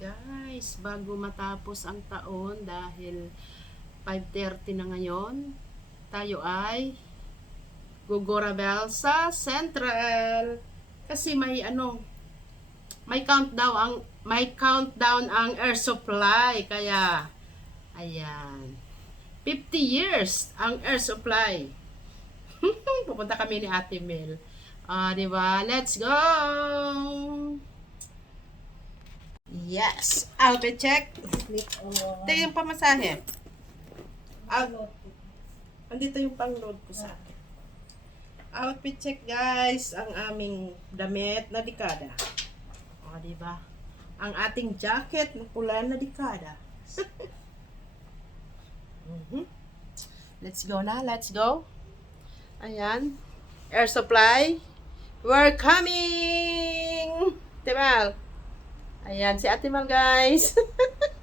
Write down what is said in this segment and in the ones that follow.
guys, bago matapos ang taon dahil 5:30 na ngayon, tayo ay gugurabel sa Central kasi may countdown ang air supply, kaya ayan, 50 years ang air supply. Pupunta kami ni Ate Mel. Diba? Let's go! Yes! Outfit check. Ito yung pamasahe. Andito yung pang-load ko sa akin. Outfit check, guys. Ang aming damit na dekada. Diba? Ang ating jacket na pula na dekada. Let's go na. Let's go. Ayan. Air supply. We're coming! Timal. Ayan, si Ate Mal, guys.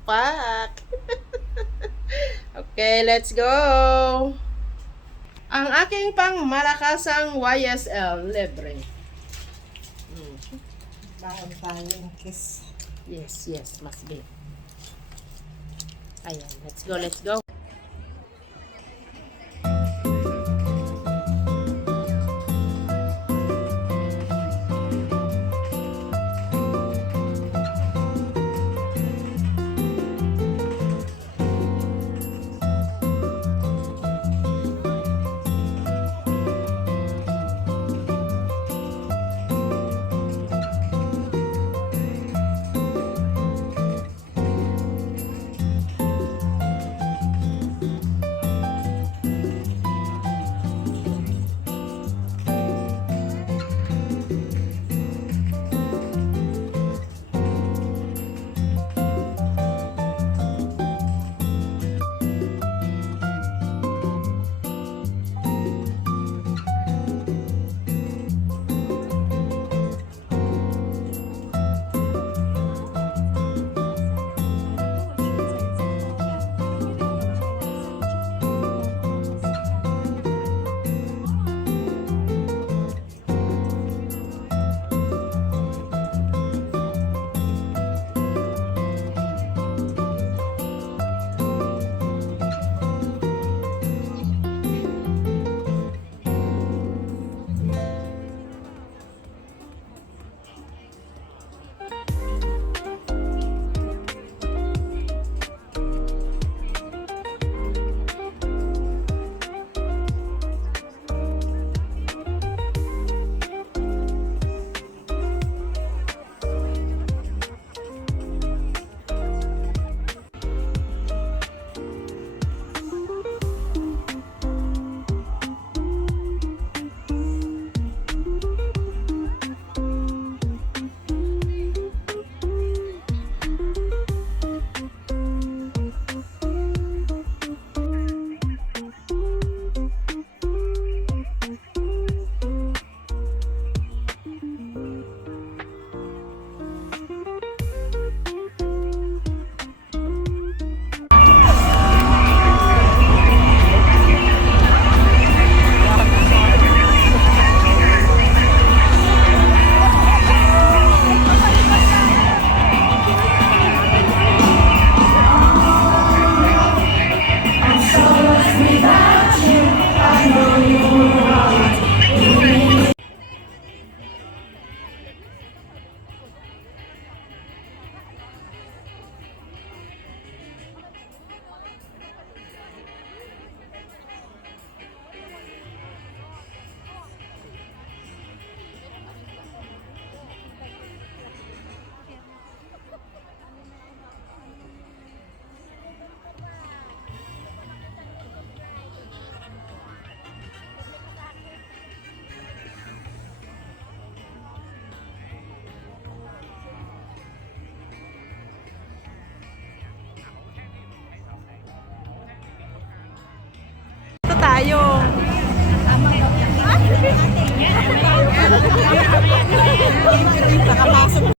Pak! Okay, let's go! Ang aking pang malakasang YSL, libre. Baon tayong kiss. Yes, must be. Ayan, let's go, let's go. Tayo. Nakapasok.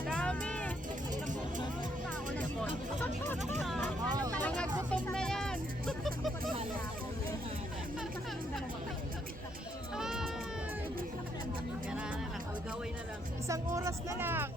Dami. Mga gutom na yan. Isang oras na lang.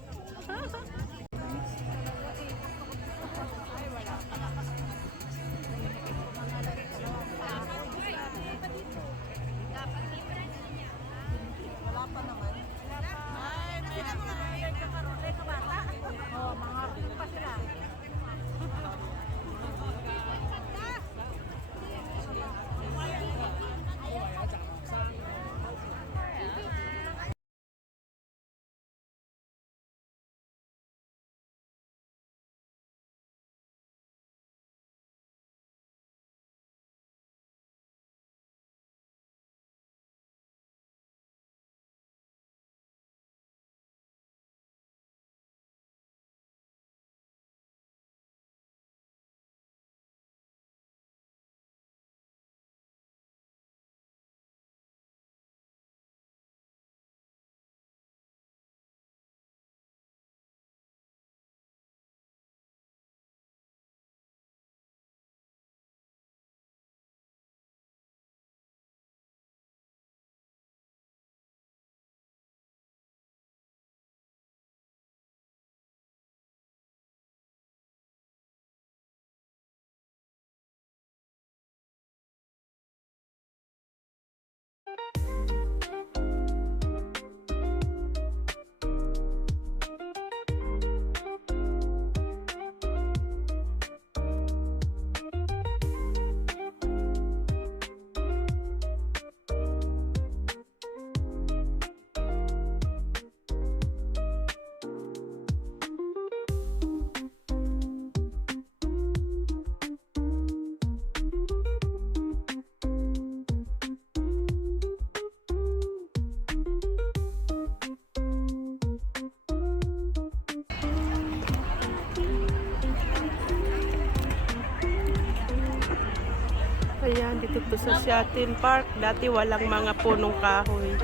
Ayan, dito to sa Siatin Park. Dati walang mga punong kahoy.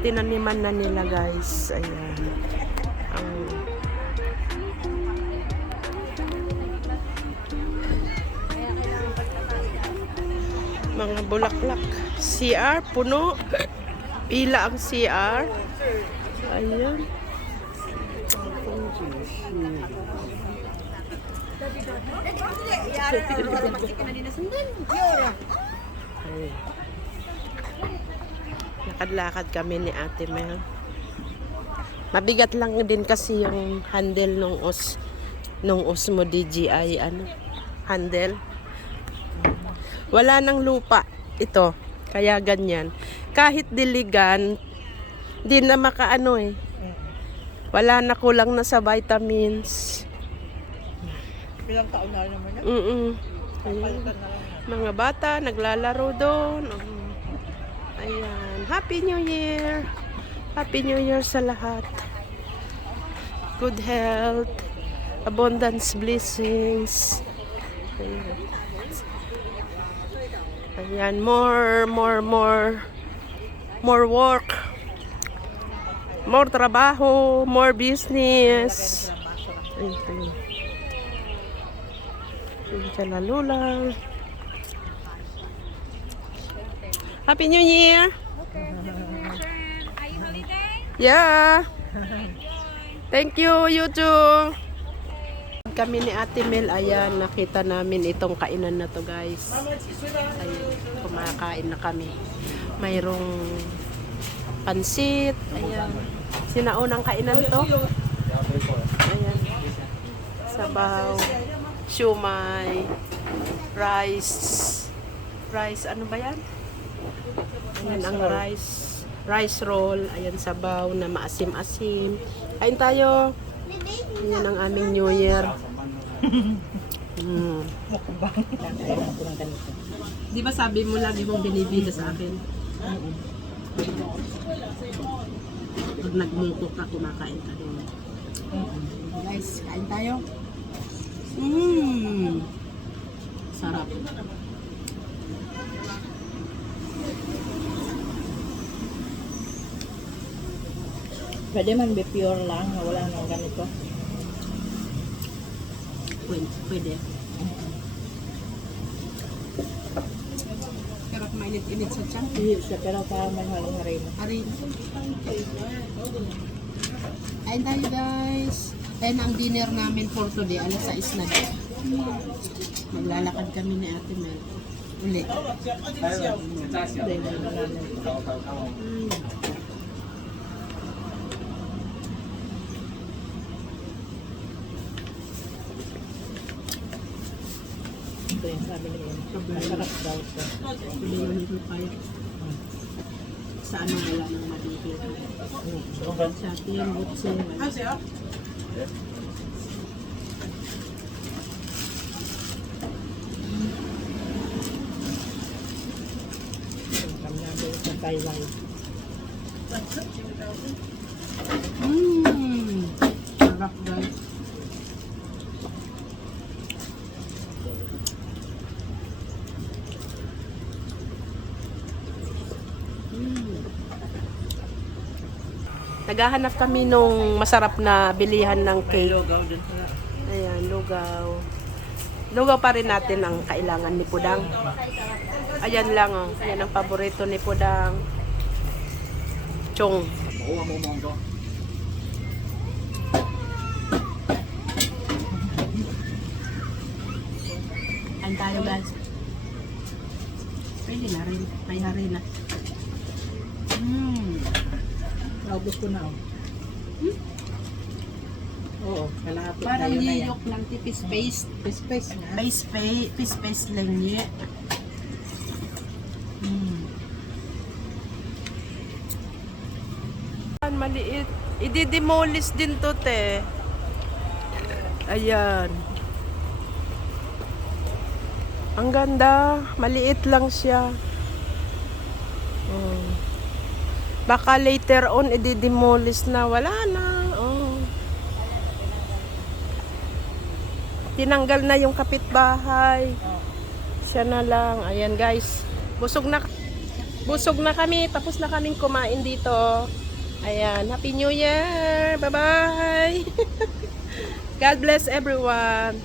Tinaniman na nila, guys. Ayan. Ang mga bulaklak. CR, puno. Pila ang CR. Ayan. Lakad-lakad kami ni Ate Mel. Mabigat lang din kasi yung handle nung Osmo DJI handle. Wala nang lupa ito, kaya ganyan. Kahit diligan, di na makaano eh. Wala na, kulang na sa vitamins. Ilang taon na naman yan? Ayan. Mga bata naglalaro doon. Ayan. Happy New Year. Happy New Year sa lahat. Good health. Abundance blessings. Ayan. Ayan. More work. More trabaho. More business. Ayan. Kalalula. Happy New Year! Are you holiday? Yeah! Thank you, you too! Kami ni Ate Mel, ayan, nakita namin itong kainan na to, guys. Ayan, kumakain na kami. Mayroong pansit, ayan. Sinaunang kainan to. Ayan. Sabaw. Siumay, rice, ano ba yan? Ayan ang rice roll, ayan sabaw na maasim-asim. Kain tayo. Ayan ang aming New Year. Di ba sabi mo lagi mong binibida sa akin? Pag nagmungkok ka, kumakain ka doon. Guys, kain tayo. Sarap. Pwede man be pure lang, na wala nang ganito. Pwede. Pero mainit-init sa tiyan. Hindi siya, pero parang may halong harina. Arin. Ayun tayo guys. Ayun ang dinner namin for today. Alas 6 na din. Maglalakad kami ni Ate Mel. Uli. Hindi, hindi namin. Ito yung sabi niya. Masarap daw ito. Hindi yun ito kayo. Sa ano wala nang madihil. Sa atin, butse. Kami namin sa Taiwan. Sarap guys. Naghahanap kami nung masarap na bilihan ng cake. Lugaw din sila. Ayan, lugaw. Lugaw pa rin natin ang kailangan ni Pudang. Ayan lang, oh. Ayan ang paborito ni Pudang. Chong. Ayan tayo guys. Pwede na rin. May harina. Naubos ko na. Oo, kalahapit na Parang yun na yan. niyok ng tipis paste. Space nga. Paste paste lang niya. Maliit. Ididemolish din to, te. Ayan. Ang ganda. Maliit lang siya. Oh. Baka later on, ididemolish na. Wala na. Oh. Tinanggal na yung kapitbahay. Siya na lang. Ayan, guys. Busog na kami. Tapos na kaming kumain dito. Ayan. Happy New Year. Bye-bye. God bless everyone.